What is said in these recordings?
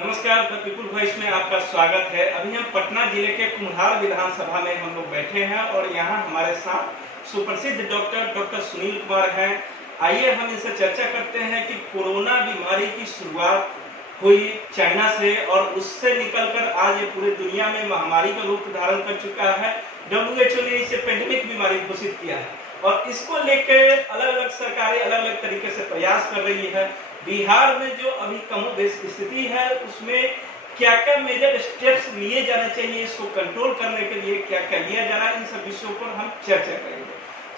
नमस्कार, the people voice में आपका स्वागत है। अभी हम पटना जिले के कुम्हार विधानसभा में हम लोग बैठे हैं और यहाँ हमारे साथ सुप्रसिद्ध डॉक्टर सुनील कुमार हैं। आइए हम इनसे चर्चा करते हैं कि कोरोना बीमारी की शुरुआत हुई चाइना से और उससे निकलकर आज ये पूरी दुनिया में महामारी का रूप धारण कर चुका है। WHO ने इसे पेंडेमिक बीमारी घोषित किया है और इसको लेकर अलग अलग सरकारें अलग अलग तरीके से प्रयास कर रही है। बिहार में जो अभी कमोबेश स्थिति है उसमें क्या क्या मेजर स्टेप्स लिए जाने चाहिए, इसको कंट्रोल करने के लिए क्या क्या लिया जाना है, इन सब विषयों पर हम चर्चा करेंगे।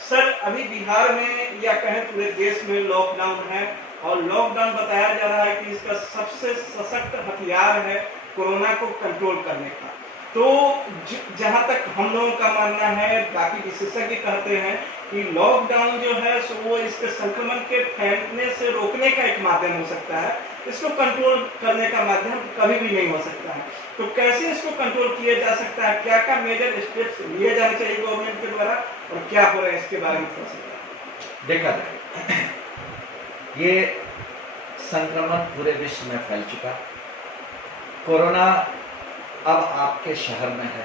सर, अभी बिहार में या कहें पूरे देश में लॉकडाउन है और लॉकडाउन बताया जा रहा है कि इसका सबसे सशक्त हथियार है कोरोना को कंट्रोल करने का। तो जहां तक हम लोगों का मानना है, बाकी विशेषज्ञ कहते हैं कि लॉकडाउन जो है सो वो इसके संक्रमण के फैलने से रोकने का एक माध्यम हो सकता है, इसको कंट्रोल करने का माध्यम कभी भी नहीं हो सकता है। तो कैसे इसको कंट्रोल किया जा सकता है, क्या क्या मेजर स्टेप्स लिए जाने चाहिए गवर्नमेंट के द्वारा और क्या हो रहा है इसके बारे में थोड़ा सा देखा जाए। ये संक्रमण पूरे विश्व में फैल चुका। कोरोना अब आपके शहर में है,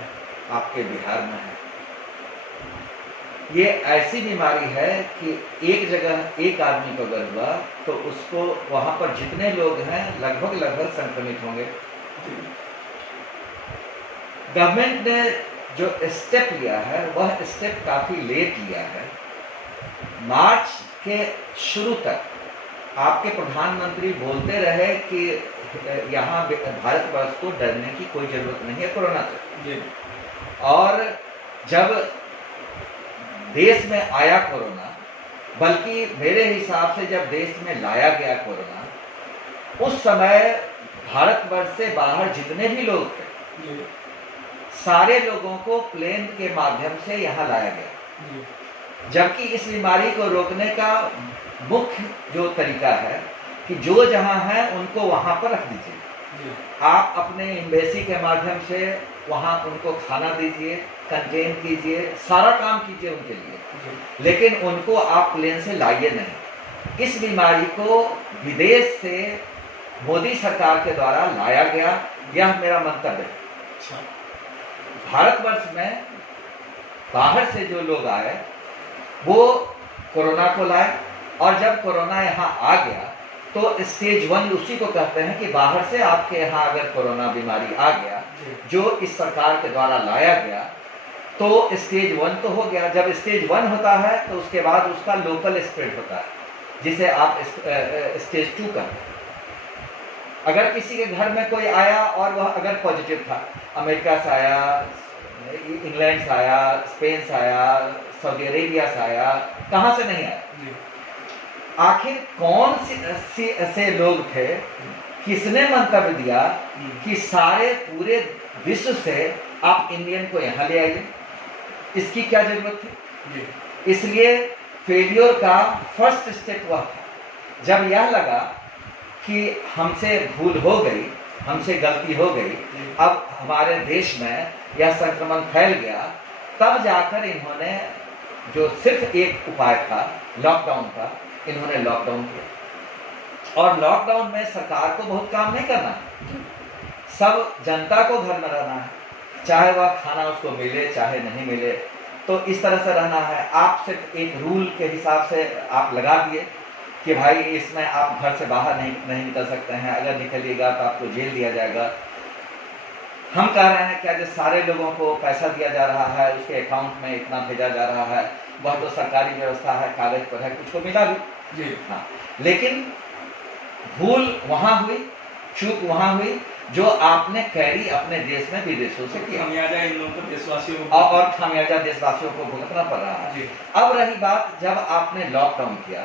आपके बिहार में है। ये ऐसी बीमारी है कि एक जगह एक आदमी को अगर हुआ तो उसको वहां पर जितने लोग हैं लगभग संक्रमित होंगे। गवर्नमेंट ने जो स्टेप लिया है वह स्टेप काफी लेट लिया है। मार्च के शुरू तक आपके प्रधानमंत्री बोलते रहे कि यहाँ भारतवर्ष को डरने की कोई जरूरत नहीं है कोरोना से। और जब देश में आया कोरोना, बल्कि मेरे हिसाब से जब देश में लाया गया कोरोना, उस समय भारतवर्ष से बाहर जितने भी लोग थे सारे लोगों को प्लेन के माध्यम से यहाँ लाया गया। जबकि इस बीमारी को रोकने का मुख्य जो तरीका है कि जो जहां है उनको वहां पर रख दीजिए। आप अपने एम्बेसी के माध्यम से वहां उनको खाना दीजिए, कंटेन कीजिए, सारा काम कीजिए उनके लिए, लेकिन उनको आप प्लेन से लाइए नहीं। इस बीमारी को विदेश से मोदी सरकार के द्वारा लाया गया, यह मेरा मंतव्य है। भारतवर्ष में बाहर से जो लोग आए वो कोरोना को लाए और जब कोरोना यहाँ आ गया तो स्टेज 1 उसी को कहते हैं कि बाहर से आपके यहाँ अगर कोरोना बीमारी आ गया जो इस सरकार के द्वारा लाया गया तो स्टेज 1 तो हो गया। जब स्टेज 1 होता है तो उसके बाद उसका लोकल स्प्रेड होता है जिसे आप स्टेज 2 कहते हैं। अगर किसी के घर में कोई आया और वह अगर पॉजिटिव था, अमेरिका से आया, इंग्लैंड से आया, स्पेन से आया, सऊदी अरेबिया से आया, कहाँ से नहीं आया, आखिर कौन से लोग थे, किसने मंतव्य दिया कि सारे पूरे विश्व से आप इंडियन को यहाँ ले आइए, इसकी क्या जरूरत थी। इसलिए फेलियर का फर्स्ट स्टेप वह था। जब यह लगा कि हमसे भूल हो गई, हमसे गलती हो गई, अब हमारे देश में यह संक्रमण फैल गया, तब जाकर इन्होंने जो सिर्फ एक उपाय था लॉकडाउन का, इन्होंने लॉकडाउन किया। और लॉकडाउन में सरकार को बहुत काम नहीं करना है, सब जनता को घर में रहना है, चाहे वह खाना उसको मिले चाहे नहीं मिले, तो इस तरह से रहना है। आप सिर्फ एक रूल के हिसाब से आप लगा दिए कि भाई इसमें आप घर से बाहर नहीं निकल सकते हैं, अगर निकलिएगा तो आपको जेल दिया जाएगा। हम कह रहे हैं क्या जो सारे लोगों को पैसा दिया जा रहा है, उसके अकाउंट में इतना भेजा जा रहा है, वह तो सरकारी व्यवस्था है, कागज पर है, कुछ को मिला भी हाँ। लेकिन भूल वहां हुई, चूक वहां हुई जो आपने कैरी अपने देश में विदेशों से किया, खामियाजा इन लोगों को देशवासियों को और खामियाजा देशवासियों को भुगतना पड़ रहा है। अब रही बात, जब आपने लॉकडाउन किया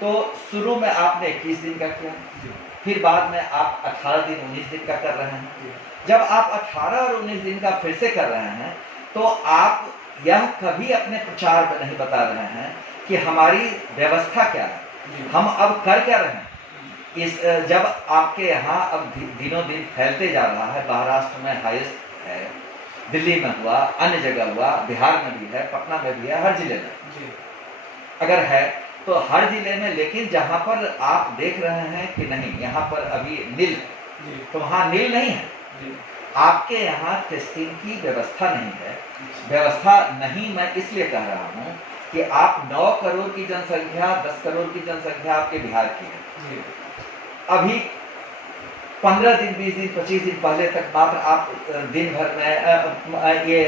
तो शुरू में आपने 21 दिन का किया, फिर बाद में आप 18 दिन 19 दिन का कर रहे हैं। जब आप 18 और 19 दिन का फिर से कर रहे हैं तो आप यह कभी अपने प्रचार में नहीं बता रहे हैं कि हमारी व्यवस्था क्या है, हम अब कर क्या रहे हैं। जब आपके यहाँ अब दिनों दिन फैलते जा रहा है, महाराष्ट्र में हाईएस्ट है, दिल्ली में हुआ, अन्य जगह हुआ, बिहार में भी है, पटना में भी है, हर जिले में अगर है तो हर जिले में। लेकिन जहाँ पर आप देख रहे हैं कि नहीं, यहाँ पर अभी नील जी। तो वहाँ नील नहीं है। जी। आपके यहाँ टेस्टिंग की व्यवस्था नहीं है। व्यवस्था नहीं मैं इसलिए कह रहा हूँ कि आप 9 करोड़ की जनसंख्या, 10 करोड़ की जनसंख्या आपके बिहार की है। जी। अभी 15 दिन, 20 दिन, 25 दिन पहले तक मात्र आप दिन भर में ये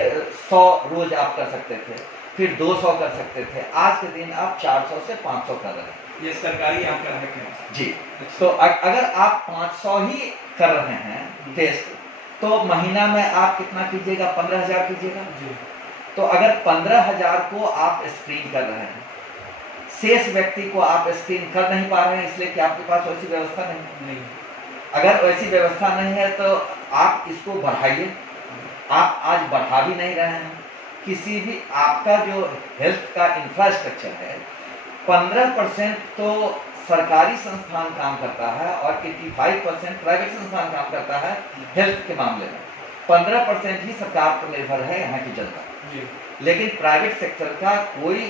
100 रोज आप कर सकते थे, फिर 200 कर सकते थे। आज के दिन आप 400 से 500 कर रहे हैं। ये सरकारी आंकड़ा है क्या? जी। तो अगर आप 500 ही कर रहे हैं टेस्ट, तो महीना में आप कितना कीजिएगा? 15,000 कीजिएगा। जी। तो अगर 15,000 को आप स्क्रीन कर रहे हैं, शेष व्यक्ति को आप स्क्रीन कर नहीं पा रहे हैं इसलिए कि आपके पास वैसी व्यवस्था नहीं। अगर वैसी व्यवस्था नहीं है तो आप इसको बढ़ाइए। आप आज बढ़ा भी नहीं रहे हैं। किसी भी आपका जो हेल्थ का इंफ्रास्ट्रक्चर है, 15% तो सरकारी संस्थान काम करता है और 85% प्राइवेट संस्थान काम करता है हेल्थ के मामले में। 15% ही सरकार पर निर्भर है यहाँ की जनता। लेकिन प्राइवेट सेक्टर का कोई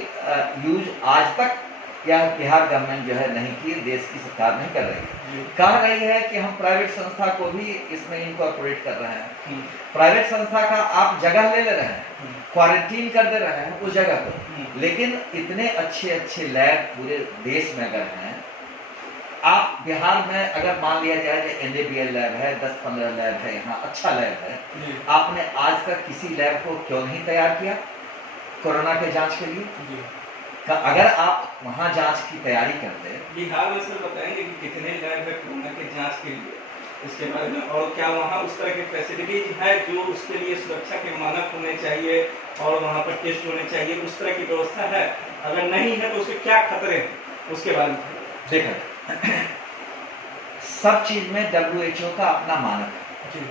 यूज आज तक या बिहार गवर्नमेंट जो है नहीं की, देश की सरकार नहीं कर रही है। कह रही है कि हम प्राइवेट संस्था को भी इसमें इनकॉर्पोरेट कर रहे हैं। प्राइवेट संस्था का आप जगह ले रहे हैं, क्वारंटीन कर दे रहे हैं उस जगह पर, लेकिन इतने अच्छे अच्छे लैब पूरे देश में अगर हैं, आप बिहार में अगर मान लिया जाए कि NABL लैब है, 10-15 लैब है, यहाँ अच्छा लैब है, आपने आज तक किसी लैब को क्यों नहीं तैयार किया कोरोना के जांच के लिए? अगर आप वहाँ जांच की तैयारी करते। बिहार में सर बताएंगे कि कितने लैब है कोरोना के जांच के लिए, इसके बारे में, और क्या वहाँ उस तरह की फैसिलिटीज है जो उसके लिए सुरक्षा के मानक होने चाहिए और वहाँ पर टेस्ट होने चाहिए, उस तरह की व्यवस्था है? अगर नहीं है तो उसके क्या खतरे हैं, उसके बारे में देखा। सब चीज में WHO का अपना मानक है।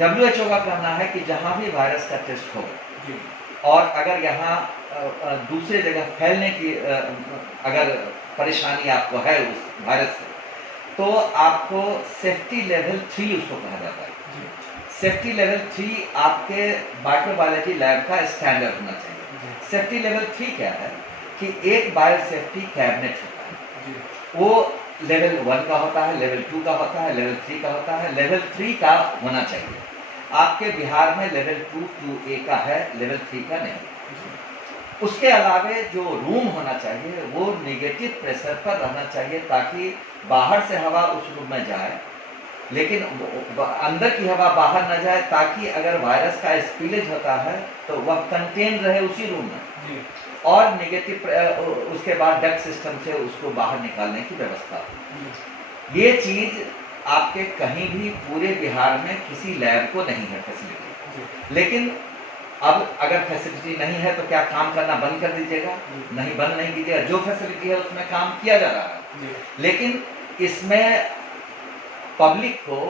WHO का कहना है कि जहां भी वायरस का टेस्ट हो और अगर यहाँ दूसरे जगह फैलने की अगर परेशानी आपको है उस वायरस से, तो आपको सेफ्टी लेवल 3 उसको कहा जाता है। सेफ्टी लेवल 3 आपके माइक्रोबायोलॉजी लैब का स्टैंडर्ड होना चाहिए। सेफ्टी लेवल 3 क्या है कि एक बायो सेफ्टी कैबिनेट होता है, वो लेवल 1 का होता है, लेवल 2 का होता है, लेवल 3 का होता है, लेवल 3 का होना चाहिए। आपके बिहार में लेवल 2 QA का है, लेवल 3 का नहीं। उसके अलावे जो रूम होना चाहिए वो नेगेटिव प्रेशर पर रहना चाहिए ताकि बाहर से हवा उस रूम में जाए, लेकिन अंदर की हवा बाहर न जाए, ताकि अगर वायरस का स्पिलेज होता है तो वह कंटेन रहे उसी रूम में, और नेगेटिव उसके बाद डक्ट सिस्टम से उसको बाहर निकालने की व्यवस्था। ये चीज आपके कहीं भी पूरे बिहार में किसी लैब को नहीं है फैसिलिटी। लेकिन अब अगर फैसिलिटी नहीं है तो क्या काम करना बंद कर दीजिएगा? नहीं, बंद नहीं कीजिएगा। जो फैसिलिटी है उसमें काम किया जा रहा है, लेकिन इसमें पब्लिक को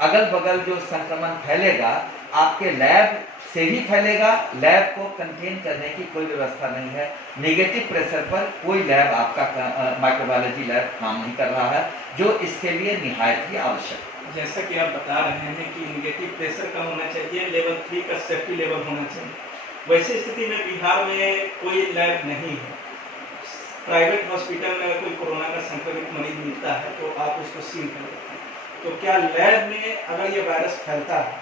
अगल बगल जो संक्रमण फैलेगा आपके लैब से ही फैलेगा। लैब को कंटेन करने की कोई व्यवस्था नहीं है। नेगेटिव प्रेशर पर कोई लैब आपका माइक्रोबायोलॉजी लैब काम नहीं कर रहा है, जो इसके लिए निहायत ही आवश्यक है। जैसा कि आप बता रहे हैं कि नेगेटिव प्रेशर का होना चाहिए, लेवल 3 का सेफ्टी लेवल होना चाहिए, वैसे स्थिति में बिहार में कोई लैब नहीं है। प्राइवेट हॉस्पिटल में कोई कोरोना का संक्रमित मरीज मिलता है तो आप उसको सील कर देते हैं। तो क्या लैब में अगर ये वायरस फैलता है,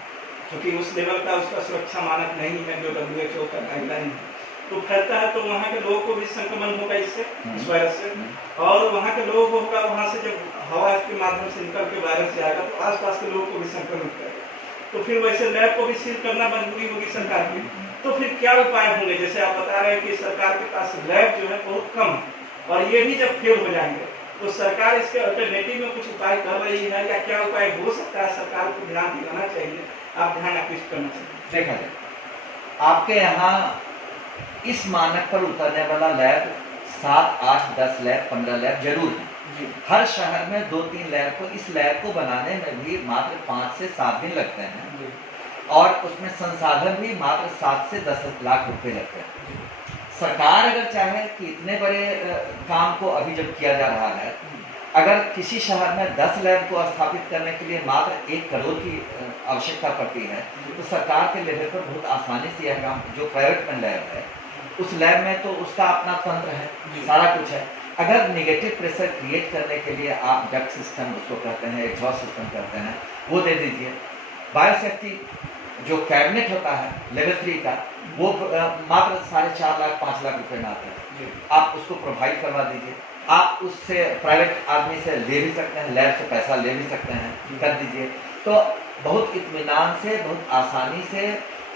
क्योंकि उस लेवल का उसका सुरक्षा मानक नहीं है जो WHO का गाइडलाइन है, तो फैलता है तो वहाँ के लोगों को भी संक्रमण होगा इससे, इस वायरस से, और वहाँ के लोगों को होगा, वहाँ से जब हवा के माध्यम से निकल के वायरस जाएगा तो आसपास के लोगों को भी संक्रमित करेगा। तो फिर वैसे लैब को भी सील करना मजबूरी होगी सरकार की। तो फिर क्या उपाय होंगे? जैसे आप बता रहे हैं कि सरकार के पास लैब जो है बहुत कम है, और ये भी जब फेल हो जाएंगे तो सरकार इसके अल्टरनेटिव में कुछ उपाय कर रही है, या क्या उपाय हो सकता है? सरकार को ध्यान दिलाना चाहिए, आप ध्यान आकृष्ट करना चाहिए। देखा जाए, आपके यहाँ इस मानक पर उतरने वाला लैब 7, 8, 10 लैब, 15 लैब जरूर है। हर शहर में 2-3 लैब को, इस लैब को बनाने में भी मात्र 5 से 7 दिन लगते हैं, और उसमें संसाधन भी मात्र 7 से 10 लाख रुपए लगते हैं। सरकार अगर चाहे कि इतने बड़े काम को अभी जब किया जा रहा है, अगर किसी शहर में 10 लैब को स्थापित करने के लिए मात्र 1 करोड़ की आवश्यकता पड़ती है, तो सरकार के लेवल पर बहुत आसानी से यह काम, जो प्राइवेट में लैब है उस लैब में तो उसका अपना तंत्र है, सारा कुछ है, अगर नेगेटिव प्रेशर क्रिएट करने के लिए आप डक्ट सिस्टम उसको कहते हैं, एग्जॉस्ट सिस्टम कहते हैं, वो दे दीजिए। बायोसेफ्टी जो कैबिनेट होता है लेवल 3 का, वो मात्र 4.5 लाख 5 लाख रुपए में आता है, आप उसको प्रोवाइड करवा दीजिए। आप उससे प्राइवेट आदमी से ले भी सकते हैं, लैब से पैसा ले भी सकते हैं, कर दीजिए। तो बहुत इत्मीनान से, बहुत आसानी से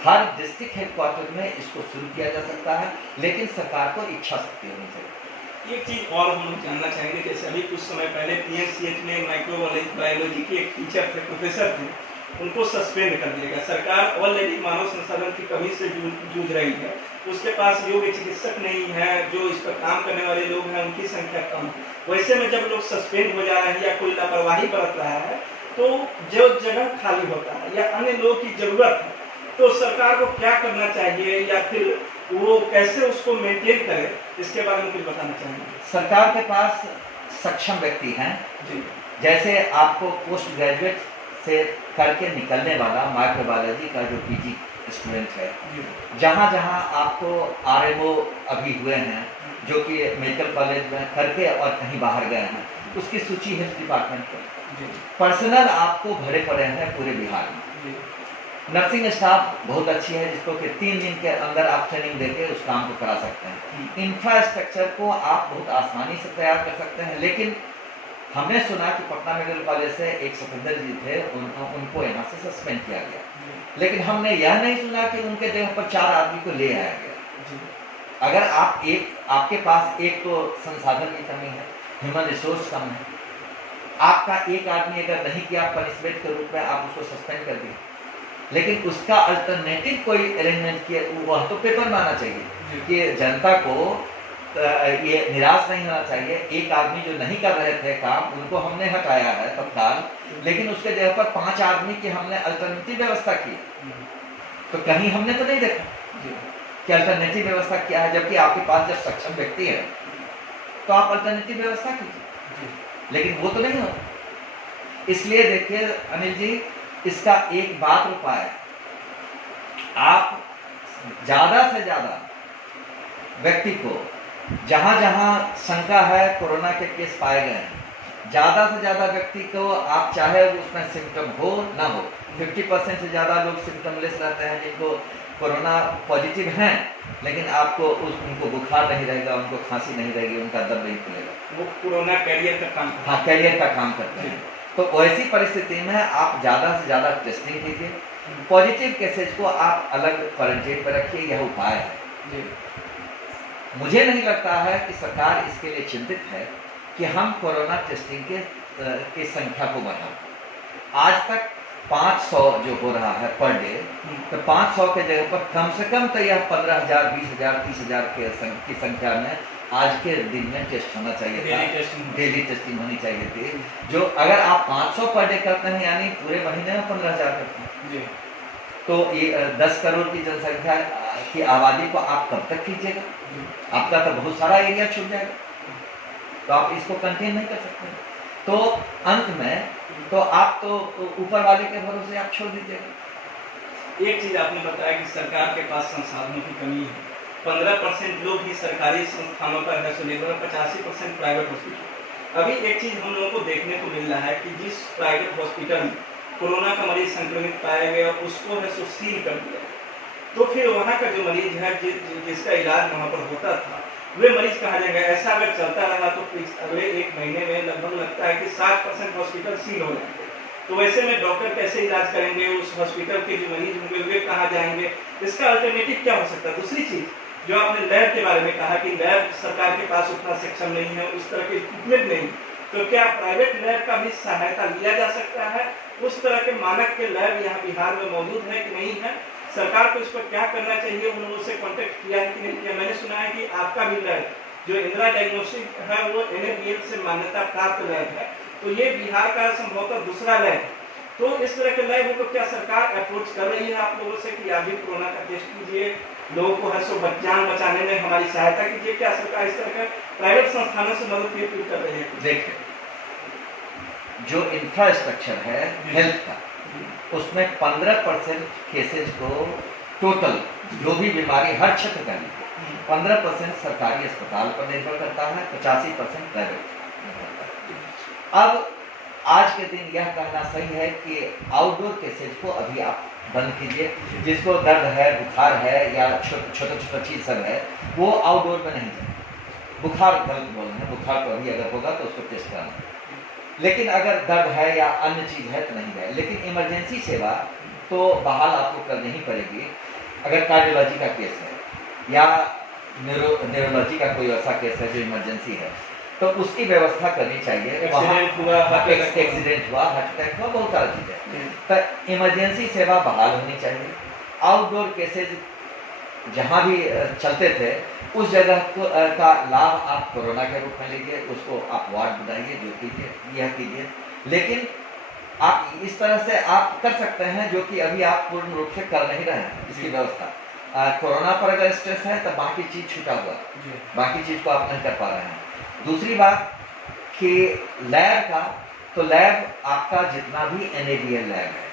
हर डिस्ट्रिक्ट हेडक्वार्टर में इसको शुरू किया जा सकता है, लेकिन सरकार को इच्छा शक्ति होनी चाहिए। एक चीज और हम जानना चाहेंगे, जैसे अभी कुछ समय पहले पीएमसीएच में माइक्रोबायोलॉजी के एक टीचर थे, प्रोफेसर थे, उनको सस्पेंड कर दिया गया। सरकार ऑलरेडी मानव संसाधन की कमी से जूझ रही है, उसके पास योग्य चिकित्सक नहीं है, जो इस पर काम करने वाले लोग हैं उनकी संख्या कम। वैसे में जब लोग सस्पेंड हो जा रहे हैं या कोई लापरवाही बरत रहा है, तो जो जगह खाली होता है या अन्य लोगों की जरूरत है, तो सरकार को क्या करना चाहिए या फिर वो कैसे उसको मेंटेन करे, इसके बारे में कुछ बताना चाहेंगे? सरकार के पास सक्षम व्यक्ति हैं जी। जैसे आपको पोस्ट ग्रेजुएट से करके निकलने वाला माइक्रोबायोलॉजी का जो पीजी स्टूडेंट है, जहाँ जहाँ आपको आरएमओ अभी हुए हैं जो कि मेडिकल कॉलेज में करके और कहीं बाहर गए हैं, उसकी सूची हेल्थ डिपार्टमेंट पर पर्सनल आपको भरे पड़े हैं पूरे बिहार में। नर्सिंग स्टाफ बहुत अच्छी है जिसको कि 3 दिन के अंदर आप ट्रेनिंग देके उस काम को करा सकते हैं। इंफ्रास्ट्रक्चर को आप बहुत आसानी से तैयार कर सकते हैं, लेकिन हमने सुना कि पटना मेडिकल कॉलेज से एक सुखिंदर जी थे, उनको यहाँ से सस्पेंड किया गया, लेकिन हमने यह नहीं सुना कि उनके जगह पर 4 आदमी को ले आया गया। अगर आपके पास एक तो संसाधन की कमी है, ह्यूमन रिसोर्स कम है, आपका एक आदमी अगर नहीं किया पनिशमेंट के रूप में आप उसको सस्पेंड कर दिए, लेकिन उसका अल्टरनेटिव कोई अरेंजमेंट किया, वह तो पेपर में आना चाहिए कि जनता को ये निराश नहीं होना चाहिए। एक आदमी जो नहीं कर रहे थे काम, उनको हमने हटाया है तत्काल, लेकिन उसके जगह पर 5 आदमी की हमने अल्टरनेटिव व्यवस्था की। तो कहीं हमने तो नहीं देखा कि अल्टरनेटिव व्यवस्था क्या है, जबकि आपके पास जब सक्षम व्यक्ति है तो आप अल्टरनेटिव व्यवस्था कीजिए, लेकिन वो तो नहीं हो। इसलिए देखिए अनिल जी, इसका एक बात उपाय, आप ज्यादा से ज्यादा व्यक्ति को जहां जहां शंका है कोरोना के केस पाए गए हैं, ज्यादा से ज्यादा व्यक्ति को आप चाहे उसमें सिम्टम हो ना हो, 50% से ज्यादा लोग सिम्टमलेस रहते हैं जिनको कोरोना पॉजिटिव हैं, लेकिन आपको उनको बुखार नहीं रहेगा, उनको खांसी नहीं रहेगी, उनका दम नहीं खुलेगा, वो कोरोना कैरियर का काम, हाँ कैरियर का काम करते हैं। तो वैसी परिस्थिति में आप ज़्यादा से ज़्यादा टेस्टिंग कीजिए, पॉजिटिव केसेज को आप अलग क्वारंटीन पर रखिए, यह उपाय है। मुझे नहीं लगता है कि सरकार इसके लिए चिंतित है कि हम कोरोना टेस्टिंग की संख्या को बढ़ाएं। आज तक 500 जो हो रहा है पर डे, तो 500 के जगह पर कम से कम तो यह 15,000, 20,000, 30,000 की संख्या में आज के दिन में टेस्ट होना चाहिए था, डेली टेस्टिंग होनी चाहिए थी। जो अगर आप 500 पर डे करते हैं यानी पूरे महीने में 15,000 करते हैं, तो ये 10 करोड़ की जनसंख्या की आबादी को आप कब तक कीजिएगा? आपका तो बहुत सारा एरिया छूट जाएगा, तो आप इसको कंटेन नहीं कर सकते। तो अंत में तो आप तो ऊपर वाले के भरोसे आप छोड़ दीजिएगा। एक चीज आपने बताया कि सरकार के पास संसाधनों की कमी है, 15% लोग ही सरकारी संस्थानों पर है, 85% प्राइवेट हॉस्पिटल। अभी एक चीज हम लोगों को देखने को मिल रहा है कि जिस प्राइवेट हॉस्पिटल में कोरोना का मरीज संक्रमित पाया गया उसको है सो सील कर दिया, तो फिर वहाँ का जो मरीज है जिसका इलाज वहाँ पर होता था, वे मरीज कहाँ जाएंगे? ऐसा अगर चलता रहा तो अगले 1 महीने में लगभग लगता है कि 60% हॉस्पिटल सील हो जाएंगे। तो वैसे में डॉक्टर कैसे इलाज करेंगे? उस हॉस्पिटल के जो मरीज होंगे वे कहाँ जाएंगे? इसका अल्टरनेटिव क्या हो सकता है? दूसरी चीज जो आपने लैब के बारे में कहा कि लैब सरकार के पास उतना सक्षम नहीं है, उस तरह के इक्विपमेंट नहीं, तो क्या प्राइवेट लैब का भी सहायता लिया जा सकता है? उस तरह के मानक के लैब यहाँ बिहार में मौजूद है कि नहीं है? सरकार को इस पर क्या करना चाहिए? उन लोगों से कांटेक्ट किया है कि नहीं किया? मैंने सुना है कि आपका भी लैब जो इंदिरा डायग्नोस्टिक है वो NABL से मान्यता प्राप्त लैब है, तो ये बिहार का संभवतः दूसरा लैब है। तो इस तरह के लैब को क्या सरकार अप्रोच कर रही है आप लोगों से कि आप भी कोरोना का टेस्ट कीजिए, लोगों को है सो जान बचाने में हमारी सहायता कीजिए? क्या सरकार इस तरह के प्राइवेट संस्थानों से मदद की अपील कर रही है? देखिए, जो इंफ्रास्ट्रक्चर है हेल्थ का, उसमें 15% केसेज को टोटल जो भी बीमारी हर क्षेत्र का 15% सरकारी अस्पताल पर निर्भर करता है, 85% प्राइवेट निर्भर करता है। अब आज के दिन यह कहना सही है कि आउटडोर केसेज को अभी आप बंद कीजिए। जिसको दर्द है, बुखार है या छोटा चीज सब है, वो आउटडोर में नहीं जाए। बुखार गलत बोल रहे हैं, बुखार तो अभी अगर होगा तो उसको टेस्ट कराना, लेकिन अगर दर्द है या अन्य चीज है तो नहीं जाए। लेकिन इमरजेंसी सेवा तो बहाल आपको करनी ही पड़ेगी। अगर कार्डियोलॉजी का केस है या न्यूरोलॉजी का कोई ऐसा केस है जो इमरजेंसी है, तो उसकी व्यवस्था करनी चाहिए। एक्सीडेंट हुआ, हार्ट अटैक हुआ, बहुत सारी चीजें, तो इमरजेंसी सेवा बहाल होनी चाहिए। आउटडोर केसेज जहां भी चलते थे उस जगह का लाभ आप कोरोना के रूप में लीजिए, उसको आप वार्ड बनाइए, जो कीजिए यह कीजिए। लेकिन आप इस तरह से आप कर सकते हैं जो कि अभी आप पूर्ण रूप से कर नहीं रहे हैं इसकी व्यवस्था। कोरोना पर अगर स्ट्रेस है तो बाकी चीज छूटा हुआ, बाकी चीज को आप नहीं कर पा रहे हैं। दूसरी बात कि लैब का, तो लैब आपका जितना भी NABL लैब है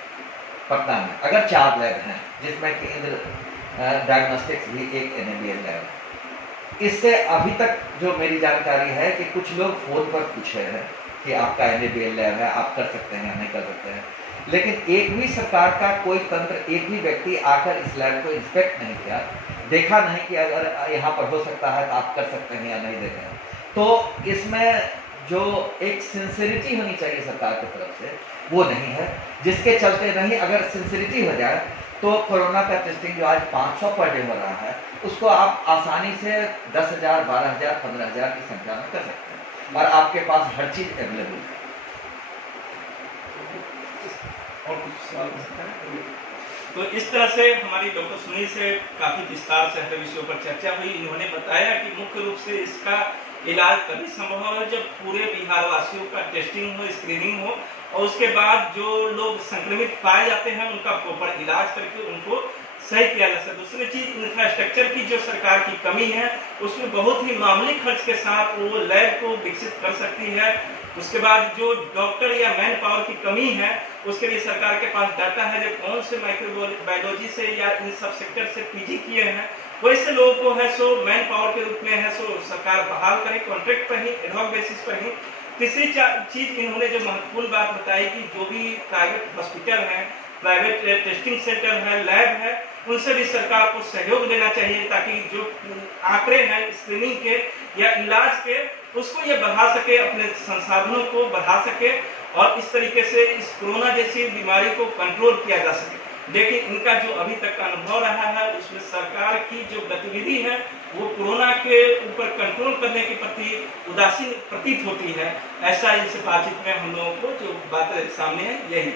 पटना में, अगर 4 लैब हैं जिसमें केंद्र डायग्नोस्टिक्स भी एक NABL लैब है। इससे अभी तक जो मेरी जानकारी है कि कुछ लोग फोन पर पूछे हैं कि आपका NABL लैब है, आप कर सकते हैं या नहीं कर सकते हैं, लेकिन एक भी सरकार का कोई तंत्र, एक भी व्यक्ति आकर इस लैब को इंस्पेक्ट नहीं किया, देखा नहीं कि अगर यहाँ पर हो सकता है तो आप कर सकते हैं या नहीं देखें। तो इसमें जो एक सिंसियरिटी होनी चाहिए सरकार की तरफ से वो नहीं है, जिसके चलते नहीं, अगर सिंसियरिटी हो जाए तो कोरोना का टेस्टिंग जो आज 500 पर डे हो रहा है उसको आप आसानी से 10,000, 12,000, 15,000 की संख्या में कर सकते हैं और आपके पास हर चीज अवेलेबल है। और कुछ सवाल हो सकता है? तो इस तरह से हमारी डॉक्टर सुनील से काफी विस्तार से हर विषयों पर चर्चा हुई। इन्होंने बताया कि मुख्य रूप से इसका इलाज तभी संभव है जब पूरे बिहार वासियों का टेस्टिंग हो, स्क्रीनिंग हो और उसके बाद जो लोग संक्रमित पाए जाते हैं उनका प्रॉपर इलाज करके उनको सही किया जा सकता। दूसरी चीज, इंफ्रास्ट्रक्चर की जो सरकार की कमी है उसमें बहुत ही मामूली खर्च के साथ वो लैब को विकसित कर सकती है। उसके बाद जो डॉक्टर या मैन पावर की कमी है उसके लिए सरकार के पास डाटा है, जो कौन से माइक्रोबायोलॉजी से या इन सब सेक्टर से PG किए हैं वैसे लोगों को है सो मैन पावर के रूप में है सो सरकार बहाल करे, कॉन्ट्रैक्ट पर ही, एडहॉक बेसिस पर ही। तीसरी चीज इन्होंने जो महत्वपूर्ण बात बताई कि जो भी प्राइवेट हॉस्पिटल है, प्राइवेट टेस्टिंग सेंटर है, लैब है, उनसे भी सरकार को सहयोग लेना चाहिए ताकि जो आंकड़े हैं स्क्रीनिंग के या इलाज के उसको ये बढ़ा सके, अपने संसाधनों को बढ़ा सके और इस तरीके से इस कोरोना जैसी बीमारी को कंट्रोल किया जा सके। लेकिन इनका जो अभी तक का अनुभव रहा है उसमें सरकार की जो गतिविधि है वो कोरोना के ऊपर कंट्रोल करने के प्रति उदासीन प्रतीत होती है। ऐसा इनसे बातचीत में हम लोगों को जो बातें सामने है यही